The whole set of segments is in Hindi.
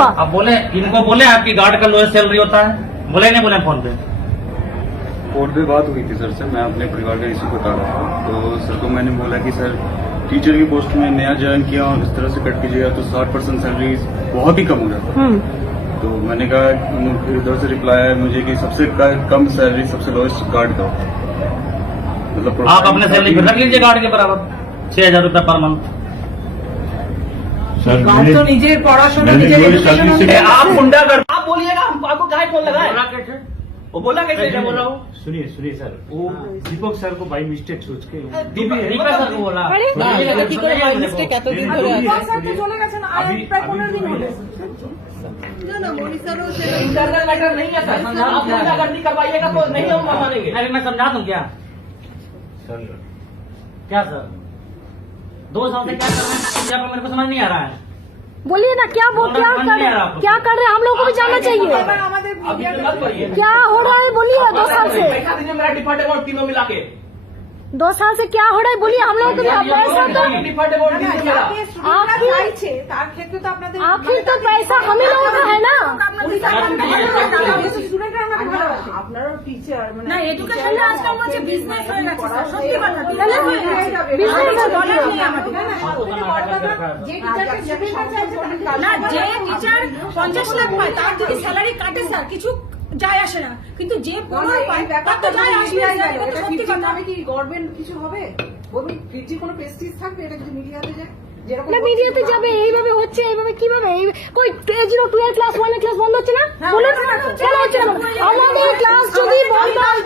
आप बोले, इनको बोले आपकी गार्ड का लोएस्ट सैलरी होता है, बोले नहीं बोले फोन पे? फोन पे बात हुई थी सर से, मैं अपने परिवार का इशू बता रहा था, तो सर को मैंने बोला कि सर टीचर की पोस्ट में नया ज्वाइन किया और इस तरह से कट कीजिएगा तो 60% सैलरी बहुत ही कम हो जाता है। तो मैंने कहा, फिर इधर से रिप्लाई आया मुझे कि सबसे कम सैलरी सबसे लोएस्ट गार्ड का, मतलब आप अपने सैलरी फिर रख लीजिए गार्ड के बराबर 6,000 रुपया पर मंथ। गार्ड तो नीचे पढ़ाशोना आप मुंडा कर, आप बोलिएगा, आपको काहे फोन लगाए? वो बोला कैसे? क्या बोला वो? सुनिए सर, वो दीपक सर को बाई मिस्टेक सोच के दीपक सर को बोला। इंटरनल मैटर नहीं है सर, आप गुंडागर्दी करवाइएगा तो नहीं हम मानेंगे। अरे मैं समझा दूं क्या? क्या सर 2 साल से क्या कर रहे हैं मेरे को समझ नहीं आ रहा है। बोलिए ना, क्या कर रहे हैं, हम लोग को भी जानना चाहिए। क्या हो रहा है बोलिए। 2 साल से मेरा डिपार्टमेंट तीनों मिला के 2 साल से क्या हो रहा है बोलिए। हम लोग को पैसा तो आखिर तो पैसा हम ही लोगों का है ना। আপনারও টিচার না এডুকেশনে আজকাল বলছে বিজনেস হয়ে গেছে স্যার, সত্যি কথা না। যে টিচার 50 লাখ পায় তার যদি স্যালারি কাটে স্যার কিছু যায় আসে না, কিন্তু যে 15 পায় তার তো যায় আসে না। সত্যি কথা। আমি কি গভর্নমেন্ট কিছু হবে? বলুন ফ্রিজি কোনো প্রেস্টিজ থাকবে এটা যদি মিডিয়াতে যায়? না মিডিয়াতে যাবে, এইভাবে হচ্ছে, এইভাবে কিভাবে কই 0 2 ক্লাস 1 ক্লাস বন্ধ হচ্ছে না? বলুন কেন হচ্ছে না? আমাদের ক্লাস যদি বন্ধ হয়,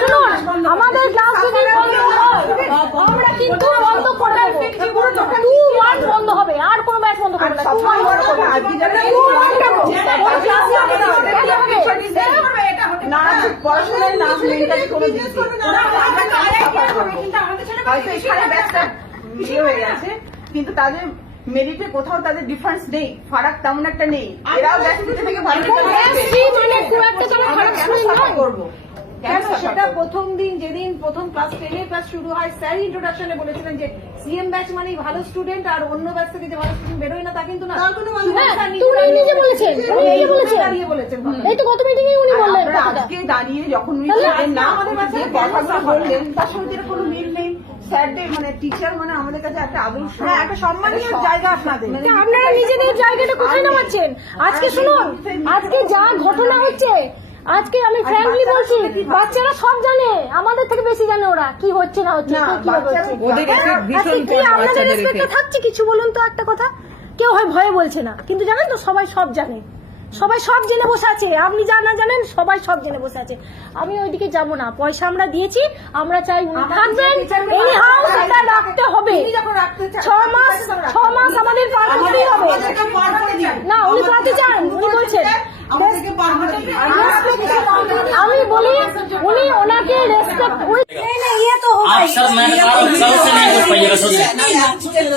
শুনুন, আমাদের ক্লাস যদি বন্ধ হয় আমরা কিন্তু বন্ধ করে দেব। 2 মাস বন্ধ হবে, আর কোনো ব্যাচ বন্ধ করবে না। 2 মাস না পড়াশোনার নাম মেন্টালি কোনো জিনিস হয়ে গেছে, কিন্তু তাদের মেরিটে কোথাও তাদের ডিফারেন্স নেই, ফারাক তেমন একটা নেই। এরাও ব্যাসিতে থেকে ভালো করবো কেন? সেটা প্রথম দিন যেদিন প্রথম ক্লাস 10 ক্লাস শুরু হয়, স্যার ইন্ট্রোডাকশনে বলেছিলেন যে সিএম ব্যাচ মানেই ভালো স্টুডেন্ট, আর অন্য ব্যাচ থেকে যে ভালো স্টুডেন্ট বেরোয় না তা কিন্তু না। নিজে বলেছেন, এই তো গত মিটিং এ উনি বললেন। আজকে দাঁড়িয়ে যখন উনি না আমাদের কাছে কথাগুলো বললেন তার সঙ্গে কোনো মিল নেই। স্যারদের মানে টিচার মানে আমাদের কাছে একটা আদর্শ, একটা সম্মানীয় জায়গা আপনাদের। আপনারা নিজেদের জায়গাটা কোথায় নামাচ্ছেন? আজকে শুনুন, আজকে যা ঘটনা হচ্ছে, আজকে আমি ফ্র্যাঙ্কলি বলছি, বাচ্চারা সব জানে, আমাদের থেকে বেশি জানে ওরা কি হচ্ছে না হচ্ছে। আপনাদের রেসপেক্টে থাকছে কিছু বলুন তো একটা কথা। কেউ হয় ভয়ে বলছে না, কিন্তু জানেন তো সবাই সব জানে, সবাই সব জেনে বসে আছে। আপনি যা না জানেন সবাই সব জেনে বসে আছে। আমি ওইদিকে যাব না, পয়সা আমরা দিয়েছি, আমরা চাই উনি থাকবেন, এই হাউস এটা রাখতে হবে। 6 মাস আমাদের পার করতেই হবে। না উনি পারতে চান, উনি বলছেন আমি বলি উনি ওনাকে রেসপেক্ট। आप सर मैं कल से नहीं हो पाइएगा, सोच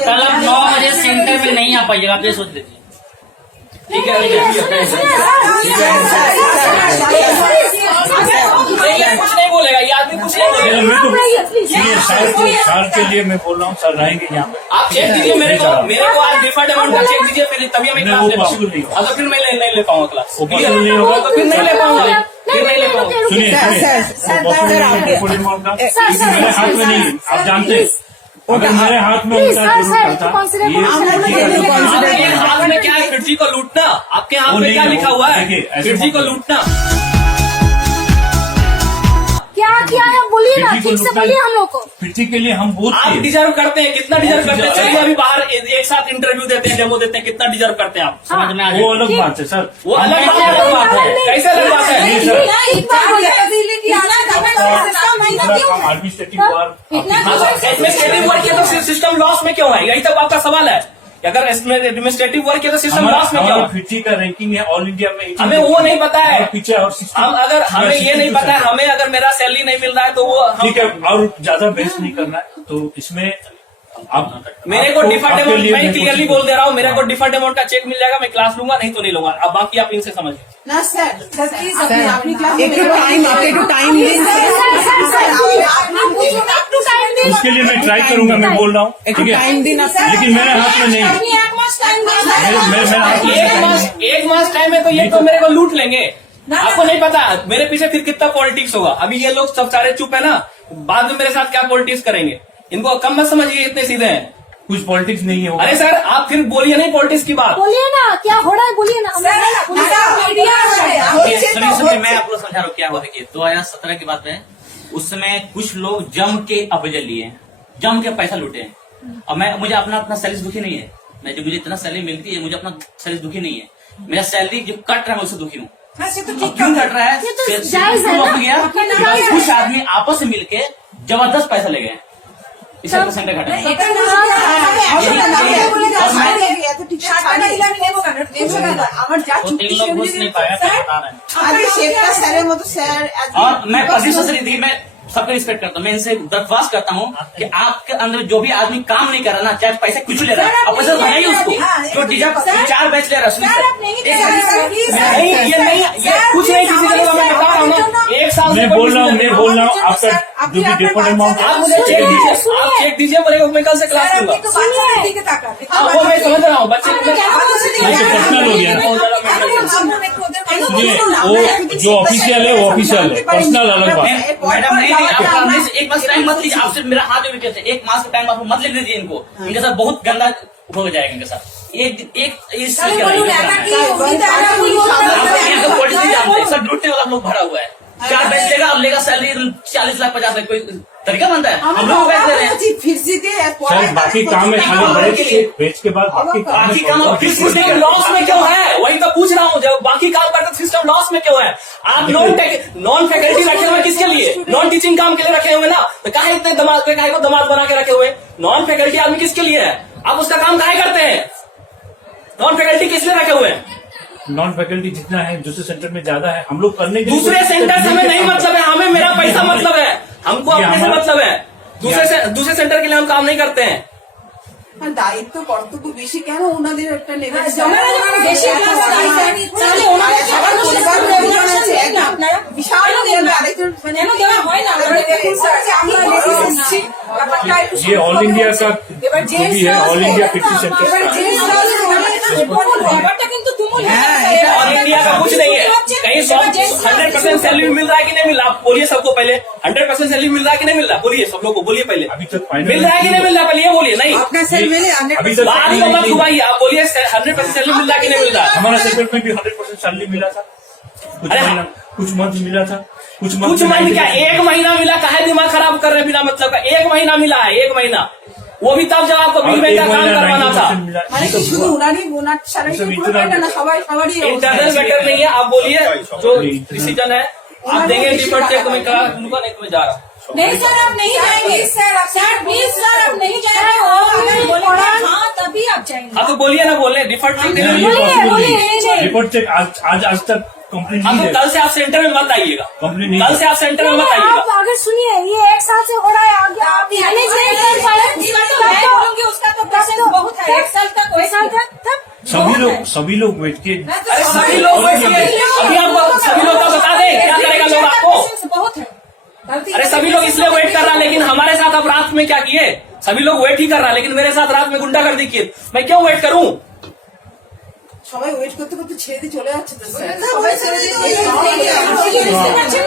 कल आप 9 बजे सेंटर में नहीं आ पाइएगा, आप ये सोच लीजिए। ठीक है कुछ नहीं बोलेगा ये आदमी, कुछ नहीं बोलेगा। साल के लिए मैं बोल रहा हूँ सर, रहेंगे यहाँ पे। आप चेक दीजिए मेरे को आज डिफर्ड अमाउंट का चेक दीजिए, फिर तभी मैं क्लास ले पाऊंगा। अगर फिर मैं नहीं ले पाऊंगा क्लास, तो फिर नहीं ले पाऊंगा, फिर नहीं ले पाऊंगा। सुनिए मेरे हाथ में नहीं, आप जानते हैं अगर मेरे हाथ में होता आपके हाथ में क्या है? फिरजी को लूटना। आपके हाथ में क्या लिखा हुआ है? फिरजी को लूटना। क्या किया है बोलिए ना, ठीक से बोलिए हम लोग को। फिरजी के लिए हम बहुत आप डिजर्व करते हैं, कितना डिजर्व करते हैं? चलिए अभी बाहर एक साथ इंटरव्यू देते हैं, डेमो देते हैं, कितना डिजर्व करते हैं आप? समझ में आ जाए। वो अलग बात है सर, वो अलग बात है। कैसे अलग बात है? एडमिनिस्ट्रेटिव वर्क एडमिनिस्ट्रेटिव वर्क किया तो सिस्टम लॉस में क्यों है? यही तक आपका सवाल है। अगर एडमिनिस्ट्रेटिव वर्क किया तो सिस्टम लॉस में क्यों है? फिरजी का रैंकिंग है ऑल इंडिया में, हमें वो नहीं पता है। पीछे और हम अगर हमें ये नहीं पता है, हमें अगर मेरा सैलरी नहीं मिल रहा है तो वो ठीक है, और ज्यादा बहस नहीं करना है। तो इसमें अब मेरे को आपको- डिफर्ड आपके अमाउंट, लिए मैं क्लियरली कुछ- बोल दे रहा हूँ, मेरे को डिफर्ड अमाउंट का चेक मिल जाएगा, मैं क्लास लूंगा, नहीं तो नहीं लूंगा। अब बाकी आप इनसे समझिए। না স্যার স্যার প্লিজ আপনি আপনি ক্লাস একটু টাইম আপনি একটু টাইম দিন उसके लिए मैं ट्राई करूंगा, मैं बोल रहा हूँ, একটু ठीक है, টাইম দিন আপনি लेकिन मेरे हाथ में नहीं है, मेरे हाथ में नहीं है। एक मास टाइम है तो ये तो मेरे को लूट लेंगे। आपको नहीं पता मेरे पीछे फिर कितना पॉलिटिक्स होगा। अभी ये लोग सब सारे चुप है ना, बाद में मेरे साथ क्या पॉलिटिक्स करेंगे। इनको कम मत समझिए, इतने सीधे हैं। कुछ पॉलिटिक्स नहीं है। अरे सर आप फिर बोलिए नहीं पॉलिटिक्स की बात। बोलिए ना क्या हो रहा है, बोलिए ना। सुनिए सुनिए, मैं आपको समझा रहा हूँ क्या हुआ। देखिए 2017 की बात है, उस समय कुछ लोग जम के अवजल लिए हैं, जम के पैसा लूटे हैं। और मैं मुझे अपना सैलरी दुखी नहीं है, मैं जो मुझे इतना सैलरी मिलती है, मुझे अपना सैलरी दुखी नहीं है। मेरा सैलरी जो कट रहा है मैं उससे दुखी हूँ। अब क्यों कट रहा है? ये तो से- जायज है हो ना? गया जायज है। कुछ आदमी आपस में मिलके जबरदस्त पैसा ले गए हैं, इस परसेंट घटा है। আমার যা वो চুক্তি तीन लोग घुस नहीं पाया, क्या बता रहे हैं। আজকে শেফটা স্যারের মতো স্যার और मैं प्रतिशत से देखिए, मैं सबका रिस्पेक्ट करता हूँ, मैं इनसे दरख्वास्त करता हूँ कि आपके अंदर जो भी आदमी काम नहीं कर रहा ना, चाहे पैसे कुछ ले रहा है, आप पैसा भराइए उसको। जो डिजर्व 4 बैच ले रहा है, सुनिए नहीं, ये नहीं, ये कुछ नहीं किसी का, मैं बता रहा हूँ ना, 1 साल से मैं बोल रहा हूँ आपका जो भी डिफर्ड अमाउंट आप मुझे चेक दीजिए, आप चेक दीजिए, बोलेगा मैं कल से क्लास लूंगा। वो मैं समझ रहा हूँ, बच्चे पर्सनल हो गया ना। सुनिए, वो जो ऑफिशियल है वो ऑफिशियल है, पर्सनल अलग बात है। मैडम नहीं, आप एक मास टाइम मत लीजिए, आपसे मेरा हाथ जोड़ के कहते हैं, 1 मास का टाइम आप मत ले लीजिए इनको, इनके साथ बहुत गंदा हो जाएगा इनके साथ। एक इस चीज का पॉलिसी जानते हैं, सब लूटने वाला लोग भरा हुआ है। 4 बैच लेगा, अब लेगा सैलरी 40 लाख 50 लाख, कोई तरीका बनता है? हम लोग बैच ले रहे हैं। सर बाकी काम है, खाली बड़े बेच के बाद बाकी काम बाकी काम है। फिर सिस्टम लॉस में क्यों है? वही तो पूछ रहा हूँ, जब बाकी काम करते सिस्टम लॉस में क्यों है? आप नॉन फैकल्टी रखे हुए किसके लिए? नॉन टीचिंग काम के लिए रखे हुए ना, तो काहे इतने दिमाग पे काहे को दिमाग बना के रखे हुए? नॉन फैकल्टी आदमी किसके लिए है? आप उसका काम काहे करते हैं? नॉन फैकल्टी किस लिए रखे हुए हैं? नॉन फैकल्टी जितना है दूसरे सेंटर में ज्यादा है, हम लोग करने के लिए दूसरे सेंटर से हमें नहीं मतलब है, हमें मेरा पैसा मतलब है, हमको ये अपने से हमारा- मतलब है। दूसरे सेंटर के लिए हम काम नहीं करते हैं। দায়িত্ব কর্তব্য বেশি কেন ওনাদের একটা নেবেন ये ऑल इंडिया का जो भी है, ऑल इंडिया 50 सेंटर और इंडिया का कुछ नहीं है, कहीं 100% सैलरी मिल रहा है कि नहीं मिल रहा? आप बोलिए सबको पहले, 100% सैलरी मिल रहा है कि नहीं मिल रहा? बोलिए सब लोग को, बोलिए पहले अभी तक फाइनल मिल रहा है कि नहीं मिल रहा? पहले ये बोलिए। नहीं अभी तक बाहर को मत घुमाइए, आप बोलिए 100% सैलरी मिल रहा है कि नहीं मिल रहा? हमारा सेंटर में भी 100% सैलरी मिला था, कुछ मंथ मिला था, कुछ कुछ महीने क्या, 1 महीना मिला, काहे दिमाग खराब कर रहे हैं बिना मतलब का? 1 महीना मिला है, 1 महीना, वो भी तब जब आपको बिल में का काम करवाना था। মানে কি শুধু ওনারই ওনার স্যালারি পুরো পায় না সবাই সবারই इंटरनल मैटर नहीं है, आप बोलिए जो डिसीजन है आप देंगे। डिफर्ड चेक तुम्हें करा दूंगा, नहीं तुम्हें जा रहा। नहीं सर आप नहीं जाएंगे, सर प्लीज सर आप नहीं जाएंगे, और अगर बोलेंगे हाँ तभी आप जाएंगे। हाँ तो बोलिए ना, बोले डिफर्ड चेक देंगे। ये पॉसिबल बोलिए, नहीं। रिपोर्ट चेक आज तक कंप्लीट हाँ नहीं तो है। कल से आप सेंटर में मत आइएगा, कंप्लीट नहीं कल से आप सेंटर में मत आइएगा। आप अगर सुनिए, ये एक साल से हो रहा है, आगे आप मैनेज नहीं कर पाए, मैं बोलूंगी उसका तो प्रोसेस बहुत है, 1 साल तक कोई साल तक सभी लोग वेट किए। अरे सभी लोग बैठिए, अभी आपको सभी लोग का बता दें क्या करेगा लोग आपको। बहुत है। अरे सभी लोग इसलिए वेट कर रहा है, लेकिन हमारे साथ अब रात में क्या किए? सभी लोग वेट ही कर रहा है, लेकिन मेरे साथ रात में गुंडागर्दी किए। मैं क्यों वेट करूं? সবাই ওয়েট করতে করতে ছেড়ে দিয়ে চলে যাচ্ছে তো স্যার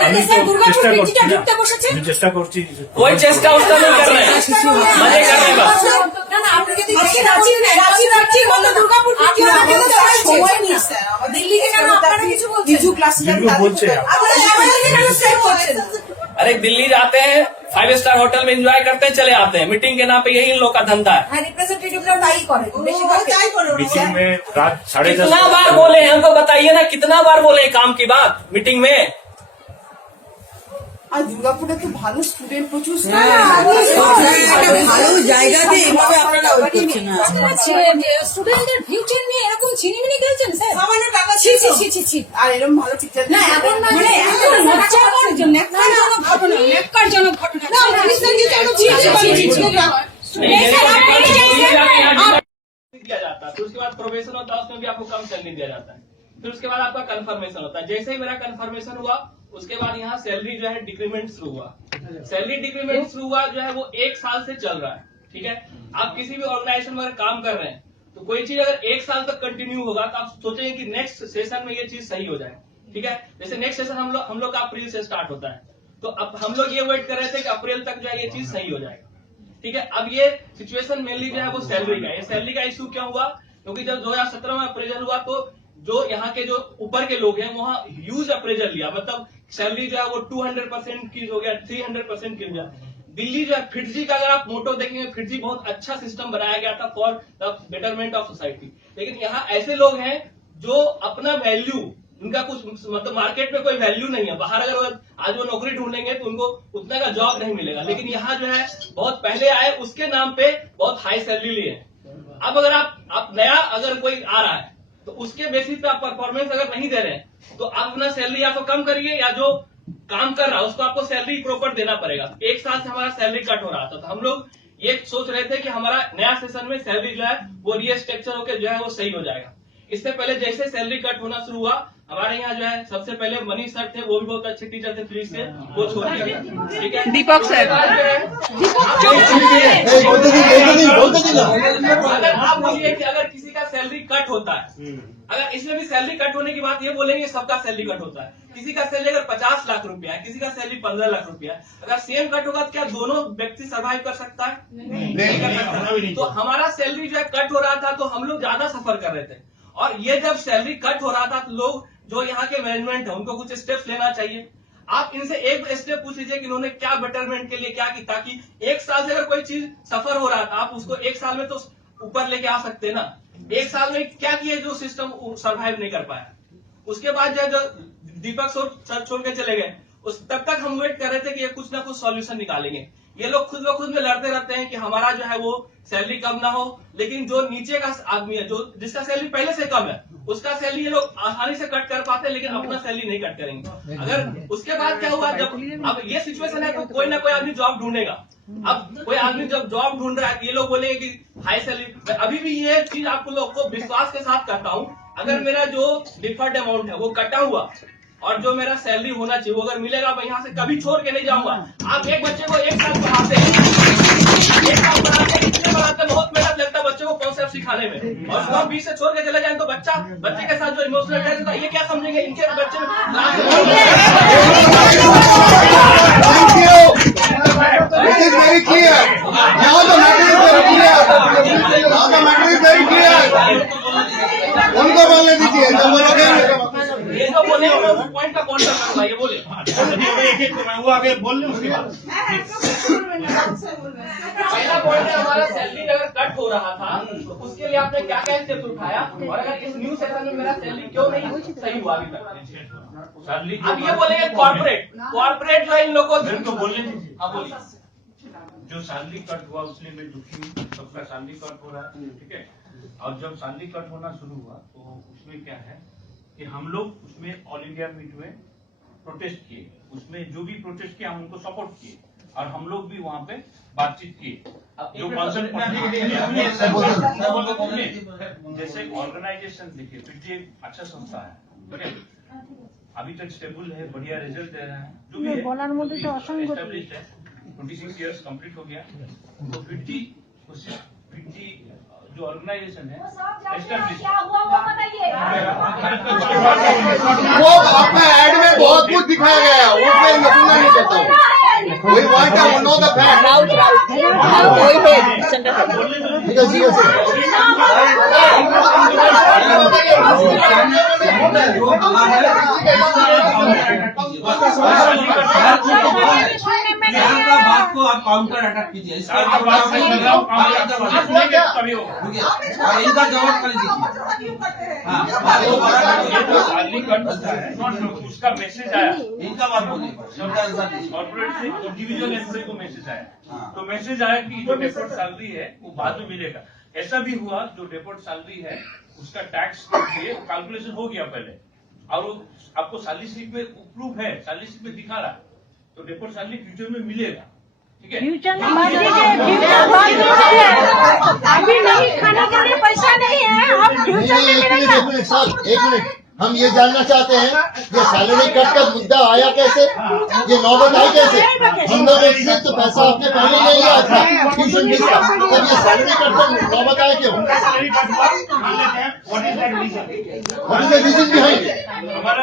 আমি তো দুর্গাপুর চেষ্টা ব্রিজটা করছি ঢুকতে বসেছে। আমি চেষ্টা করছি कोई चेष्टा उसका नहीं कर रहे हैं, मजे कर रहे हैं बस। না না আপনি যদি রাঁচির মতো দুর্গাপুর কিভাবে কেন চলেছে? সময় নেই স্যার আমাদের দিল্লিতে কেন আপনারা কিছু বলছেন? কিছু ক্লাসে যেগুলো বলছে अरे दिल्ली जाते हैं, 5 स्टार होटल में एंजॉय करते हैं, चले आते हैं। मीटिंग के नाम पे यही इन लोग का धंधा है। হ্যাঁ রিপ্রেজেন্টেটিভরা তাই করে বেশি করে मीटिंग में रात 10:30 कितना बार बोले हमको बताइए ना, कितना बार बोले काम की बात मीटिंग में? আর দুর্গাপুরে তো ভালো স্টুডেন্ট প্রচুর ভালো জায়গাতে এভাবে আপনারা ওয়েট করছেন না। স্টুডেন্টদের ফিউচার নিয়ে এরকম ছিনিমিনি খেলছেন স্যার। সামান্য টাকা ছি ছি ছি ছি ছি। আর এরকম ভালো টিচার না এখন মানে এখন লজ্জাকর ন্যাক্কারজনক ঘটনা, ন্যাক্কারজনক ঘটনা। না পাকিস্তান কি কেন ছি ছি ছি ছি। नहीं सर, आप नहीं जाएंगे। दिया जाता है, फिर उसके बाद प्रोबेशन होता है, उसमें भी आपको कम सैलरी दिया जाता है। फिर उसके बाद आपका कंफर्मेशन होता है। जैसे ही मेरा कंफर्मेशन हुआ, उसके बाद यहाँ सैलरी जो है डिक्रीमेंट शुरू हुआ। सैलरी डिक्रीमेंट शुरू हुआ जो है वो 1 साल से चल रहा है। ठीक है, आप किसी भी ऑर्गेनाइजेशन में अगर काम कर रहे हैं तो कोई चीज अगर 1 साल तक कंटिन्यू होगा तो आप सोचेंगे कि नेक्स्ट सेशन में ये चीज सही हो जाए। ठीक है, जैसे नेक्स्ट सेशन हम लोग का अप्रैल से स्टार्ट होता है, तो अब हम लोग ये वेट कर रहे थे कि अप्रैल तक जो है ये चीज सही हो जाएगा। ठीक है, अब ये सिचुएशन मेनली जो है वो सैलरी का, ये सैलरी का इशू क्या हुआ, क्योंकि जब 2017 में अप्रेजल हुआ तो जो यहाँ के जो ऊपर के लोग हैं वहाँ ह्यूज अप्रेजल लिया, मतलब सैलरी जो है वो 200% इंक्रीज हो गया, 300% गिर गया। दिल्ली जो है फिटजी का अगर आप मोटो देखेंगे, फिटजी बहुत अच्छा सिस्टम बनाया गया था for the betterment of society, लेकिन यहाँ ऐसे लोग हैं जो अपना वैल्यू, उनका कुछ मतलब मार्केट में कोई वैल्यू नहीं है। बाहर अगर आज वो नौकरी ढूंढेंगे तो उनको उतना का जॉब नहीं मिलेगा, लेकिन यहाँ जो है बहुत पहले आए, उसके नाम पे बहुत हाई सैलरी लिए। अब अगर आप नया अगर कोई आ रहा है तो उसके बेसिस पे आप परफॉर्मेंस अगर नहीं दे रहे हैं तो आप अपना सैलरी या तो कम करिए, या जो काम कर रहा है उसको आपको सैलरी प्रॉपर देना पड़ेगा। 1 साल से हमारा सैलरी कट हो रहा था, तो हम लोग ये सोच रहे थे कि हमारा नया सेशन में सैलरी जो है वो रीस्ट्रक्चर होकर जो है वो सही हो जाएगा। इससे पहले जैसे सैलरी कट होना शुरू हुआ, हमारे यहाँ जो है सबसे पहले मनीष सर थे, वो भी बहुत अच्छे टीचर थे, फ्री से वो छोड़ दिया। ठीक है, दीपक सर। अगर आप बोलिए कि अगर किसी का सैलरी कट होता है, अगर इसमें भी सैलरी कट होने की बात ये बोलेंगे सबका सैलरी कट होता है, किसी का सैलरी अगर 50 लाख रुपया है, किसी का सैलरी 15 लाख रुपया है, अगर सेम कट होगा तो क्या दोनों व्यक्ति सर्वाइव कर सकता है? नहीं कर सकता। तो हमारा सैलरी जो है कट हो रहा था तो हम लोग ज्यादा सफर कर रहे थे, और ये जब सैलरी कट हो रहा था तो लोग जो यहाँ के मैनेजमेंट है उनको कुछ स्टेप्स लेना चाहिए। आप इनसे एक स्टेप पूछ लीजिए कि इन्होंने क्या बेटरमेंट के लिए क्या की, ताकि 1 साल से अगर कोई चीज सफर हो रहा था आप उसको 1 साल में तो ऊपर लेके आ सकते ना। 1 साल में क्या किए जो सिस्टम सर्वाइव नहीं कर पाया। उसके बाद जो दीपक सर छोड़ के चले गए, उस तब तक हम वेट कर रहे थे कि ये कुछ ना कुछ सॉल्यूशन निकालेंगे। ये लोग खुद ब खुद में लड़ते रहते हैं कि हमारा जो है वो सैलरी कम ना हो, लेकिन जो नीचे का आदमी है, जो जिसका सैलरी पहले से कम है, उसका सैलरी ये लोग आसानी से कट कर पाते हैं, लेकिन अपना सैलरी नहीं कट करेंगे। अगर उसके बाद क्या हुआ, जब अब ये सिचुएशन है तो कोई ना कोई आदमी जॉब ढूंढेगा। अब कोई आदमी जब जॉब ढूंढ रहा है, ये लोग बोलेंगे कि हाई सैलरी। अभी भी ये चीज आप लोग को विश्वास के साथ करता हूँ, अगर मेरा जो डिफर्ड अमाउंट है वो कटा हुआ और जो मेरा सैलरी होना चाहिए वो अगर मिलेगा, मैं यहाँ से कभी छोड़ के नहीं जाऊंगा। आप एक बच्चे को 1 साल पढ़ाते हैं, 1 साल पढ़ाते हैं, कितने पढ़ाते हैं, बहुत मेहनत लगता है बच्चे को कॉन्सेप्ट सिखाने में, और सुबह 20 से छोड़ के चले जाए तो बच्चे के साथ जो इमोशनल अटैच होता है, ये क्या समझेंगे इनके बच्चे में। It is very clear. Now the matter is very clear. Now the matter is very clear. उनको बोलने दीजिए, जो बोलोगे ये जो बोले मैं पॉइंट का काउंटर करूंगा, ये बोले मैं वो आगे बोल लूँ उसके बाद। पहला पॉइंट है हमारा सैलरी अगर कट हो रहा था तो उसके लिए आपने क्या क्या स्टेप उठाया, और अगर इस न्यू सेशन में मेरा सैलरी क्यों नहीं सही हुआ अभी तक। अब ये बोलेंगे कॉर्पोरेट जो है इन लोगों को बोलने दीजिए। हाँ बोलिए। जो सैलरी कट हुआ उसलिए मैं दुखी हूँ, सबका सैलरी कट हो रहा है, ठीक है। और जब सैलरी कट होना शुरू हुआ तो उसमें क्या है कि हम लोग उसमें ऑल इंडिया मीट में प्रोटेस्ट किए, उसमें जो भी प्रोटेस्ट किया हम उनको सपोर्ट किए, और हम लोग भी वहाँ पे बातचीत किए। जो जैसे ऑर्गेनाइजेशन देखिए, फिर एक अच्छा संस्था है, ठीक है, अभी तक स्टेबल है, बढ़िया रिजल्ट दे रहा है, जो भी है एस्टेब्लिश्ड है, 26 इयर्स कंप्लीट हो गया। तो 50 जो ऑर्गेनाइजेशन है एस्टेब्लिश्ड, वो अपना एड में बहुत कुछ दिखाया गया है, वो मैं सुनना नहीं चाहता हूँ। We want to know the facts. यहाँ का बात को आप काउंटर अटैक कीजिए, इसका इनका जवाब कर दीजिए। उसका मैसेज आया, इनका बात बोलिए। कॉर्पोरेट से इंडिविजुअल एम्प्लॉय को मैसेज आया, तो मैसेज आया कि जो डेपोर्ट सैलरी है वो बाद में मिलेगा। ऐसा भी हुआ, जो डेपोर्ट सैलरी है उसका टैक्स कैलकुलेशन हो गया पहले, और वो आपको सैलरी स्लिप में प्रूफ है, सैलरी स्लिप में दिखा रहा है, तो डेपोर्ट सैलरी फ्यूचर में मिलेगा। ठीक है। फ्यूचर में बात दीजिए, फ्यूचर बात दीजिए। अभी नहीं, खाने के लिए पैसा नहीं है, अब फ्यूचर में मिलेगा। एक मिनट साहब, एक मिनट, हम ये जानना चाहते हैं ये सैलरी कट का मुद्दा आया कैसे, ये नौबत आई कैसे? 15 तो पैसा आपने पहले ले लिया था ट्यूशन फीस का, तब ये सैलरी कट का नौबत आया क्यों? What is that reason? What is the reason behind? हमारा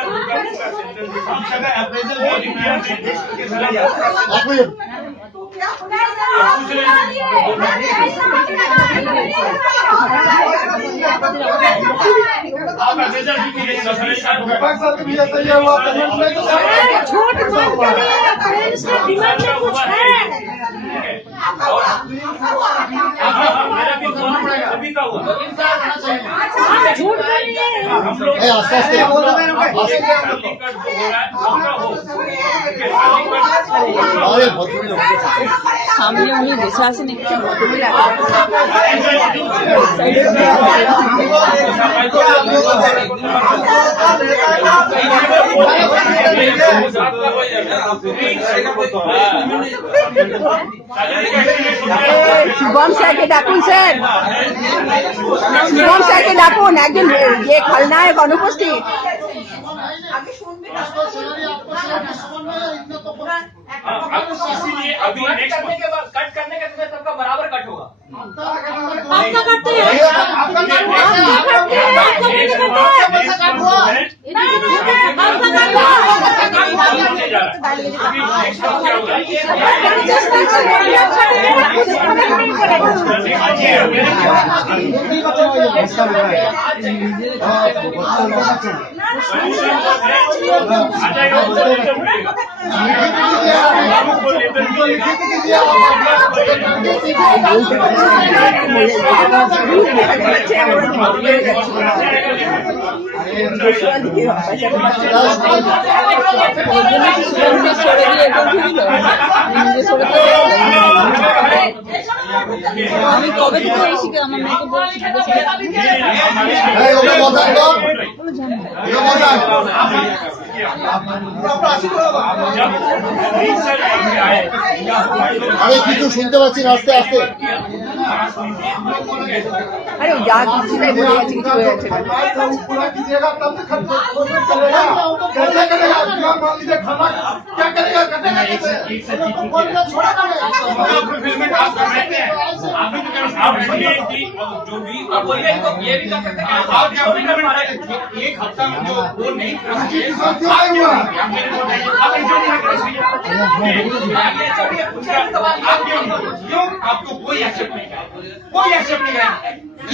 अप्रेजल आप झूठ मत करिए, पेरेंट्स के दिमाग में कुछ है। अभी का हुआ आप झूठ करिए। हम लोग आस्ते आस्ते अरे बहुत সামনে উনি বসে আছেন একটু ভদ্রমহিলা শুভম স্যারকে ডাকুন স্যার, শুভম স্যারকে ডাকুন, একজন যে খলনায়ক অনুপস্থিত। इसीलिए अभी नेक्स्ट के बाद कट करने के समय सबका बराबर कट होगा। आपका करते हैं, आपका करते हैं, আমি কবে থেকে এই শিখে আমার মেয়েকে বলছি আরে কিছু শুনতে পাচ্ছি না, আস্তে আস্তে। আরে যা কিছু তাই বলে যাচ্ছে, কিছু হয়ে যাচ্ছে না। पूरा कीजिएगा तब तो खर्च चलेगा, कैसे करेगा? मान लीजिए खाना क्या करेगा, कटेगा कैसे? छोड़ा जो भी ये भी कर सकते हैं आप एक हफ्ता में जो वो नहीं क्यों आपको कोई एक्सेप्ट नहीं करा, कोई एक्सेप्ट नहीं करा,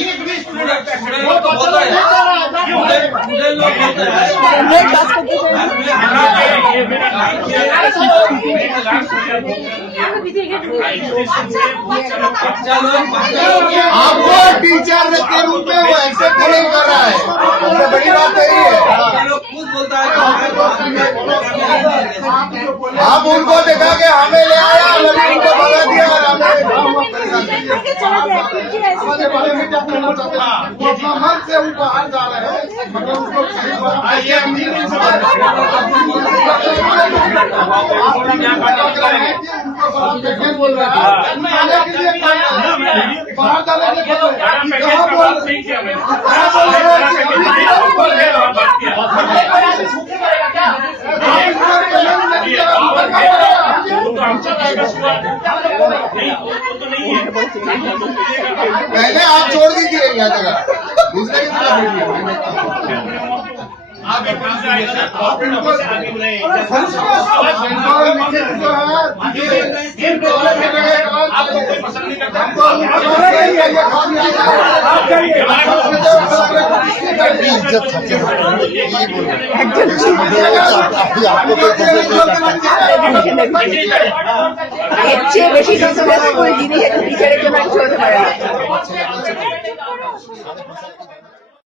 एक भी स्टूडेंट वो तो बोलता है आपको टीचर के रूप में वो एक्सेप्ट नहीं कर रहा है, सबसे बड़ी बात यही है। खुद बोलता है आप उनको दिखा के हमें ले आया, लड़की उनको भगा दिया और हमें हमारे बारे में क्या कहना चाहते हैं? वो अपना मन से उनको हार जा रहे हैं, मतलब उसको बोल रहे हैं बाहर जाने के लिए पहले आप छोड़ दीजिए यहाँ जगह, दूसरे की तरफ भेजिए। आप एक काम से आएगा ना, आप इनको आगे बुलाइए। आपको कोई पसंद नहीं करता, এর চেয়ে বেশি টিচারের জন্য কিছু হতে পারে না।